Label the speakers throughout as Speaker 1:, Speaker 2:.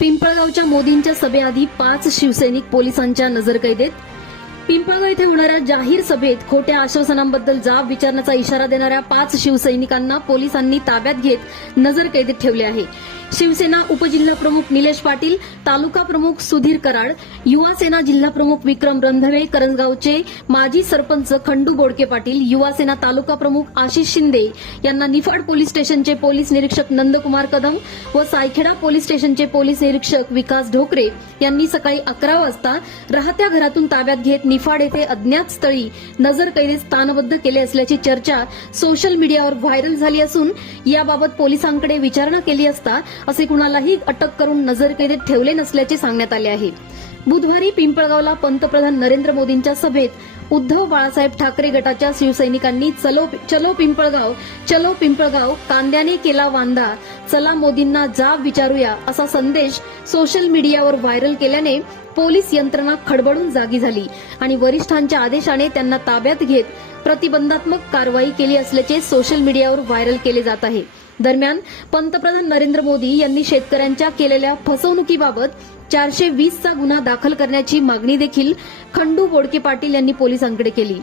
Speaker 1: पिंपळगावच्या मोदींच्या सभेआधी पाच शिवसैनिक पोलिसांच्या नजरकैदेत. पिंपळगाव येथे होणाऱ्या जाहीर सभेत खोट्या आश्वासनांबद्दल जाब विचारण्याचा इशारा देणाऱ्या पाच शिवसैनिकांना पोलिसांनी ताब्यात घेत नजरकैदेत ठेवले आहे. शिवसेना उपजिल्हा प्रमुख निलेश पाटील तालुका प्रमुख सुधीर कराड युवा सेना जिल्हा प्रमुख विक्रम रंधवे करंजगावचे माजी सरपंच खंडू बोडके पाटील युवा सेना तालुका प्रमुख आशिष शिंदे यांना निफाड पोलीस स्टेशनचे पोलीस निरीक्षक नंदकुमार कदम व सायखेडा पोलीस स्टेशनचे पोलीस निरीक्षक विकास ढोकरे यांनी सकाळी अकरा वाजता राहत्या घरातून ताब्यात घेत निफाड येथे अज्ञात स्थळी नजरकैदेत स्थानबद्ध केले असल्याची चर्चा सोशल मीडियावर व्हायरल झाली असून याबाबत पोलिसांकडे विचारणा केली असता असे कुणालाही अटक करून नजरकैदेत ठेवले नसल्याचे सांगण्यात आले आहे. बुधवारी पिंपळगावला पंतप्रधान नरेंद्र मोदींच्या सभेत उद्धव बाळासाहेब ठाकरे गटाच्या शिवसैनिकांनी चलो चलो पिंपळगाव चलो पिंपळगाव कांद्याने केला वांदा चला मोदींना जाब विचारूया असा संदेश सोशल मीडियावर व्हायरल केल्याने पोलीस यंत्रणा खडबडून जागी झाली आणि वरिष्ठांच्या आदेशाने त्यांना ताब्यात घेत प्रतिबंधात्मक कारवाई केली असल्याचे सोशल मीडियावर व्हायरल केले जात आहे. दरम्यान पंतप्रधान नरेंद्र मोदी यांनी शेतकऱ्यांच्या केलेल्या फसवणुकीबाबत चारशे वीसचा गुन्हा दाखल करण्याची मागणी देखील खंडू बोडके पाटील यांनी पोलिसांकडे केली.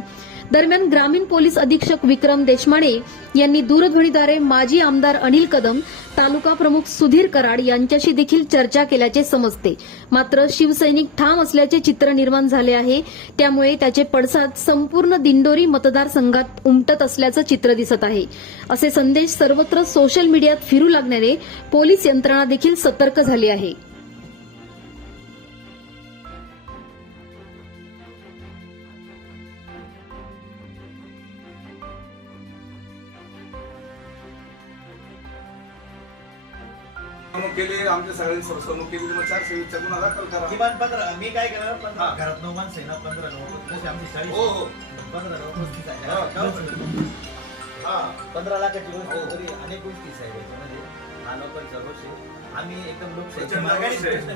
Speaker 1: दरम्यान ग्रामीण पोलीस अधीक्षक विक्रम देशमाने यांनी दूरध्वनीद्वारे माजी आमदार अनिल कदम तालुका प्रमुख सुधीर कराड यांच्याशी देखील चर्चा केल्याचे समजते. मात्र शिवसैनिक ठाम असल्याचे चित्र निर्माण झाले आहे. त्यामुळे त्याचे पडसाद संपूर्ण दिंडोरी मतदारसंघात उमटत असल्याचं चित्र दिसत आहे. असे संदेश सर्वत्र सोशल मीडियात फिरू लागल्याने पोलीस यंत्रणा देखील सतर्क झाली आहे.
Speaker 2: फसवणूक केली आमच्या सगळ्यांनी फसवणूक केली मग चारशे वीसचा गुन्हा दाखल करा.
Speaker 3: किमान पंधरा मी काय केलं पंधरा
Speaker 2: हा.
Speaker 3: घरात नऊ माणसं आहे ना पंधरा नऊ जशी आमची चाळीस
Speaker 2: हो हो.
Speaker 3: पंधरा नऊ पस्तीस आहे.
Speaker 2: हा. हा.
Speaker 3: पंधरा लाखाची गोष्ट
Speaker 2: हो.
Speaker 3: तरी अनेक गोष्टी साहेब याच्यामध्ये. हा लोकांचा रोष आहे. आम्ही एकदम लोकशाही
Speaker 2: प्रचंड रोष आहे.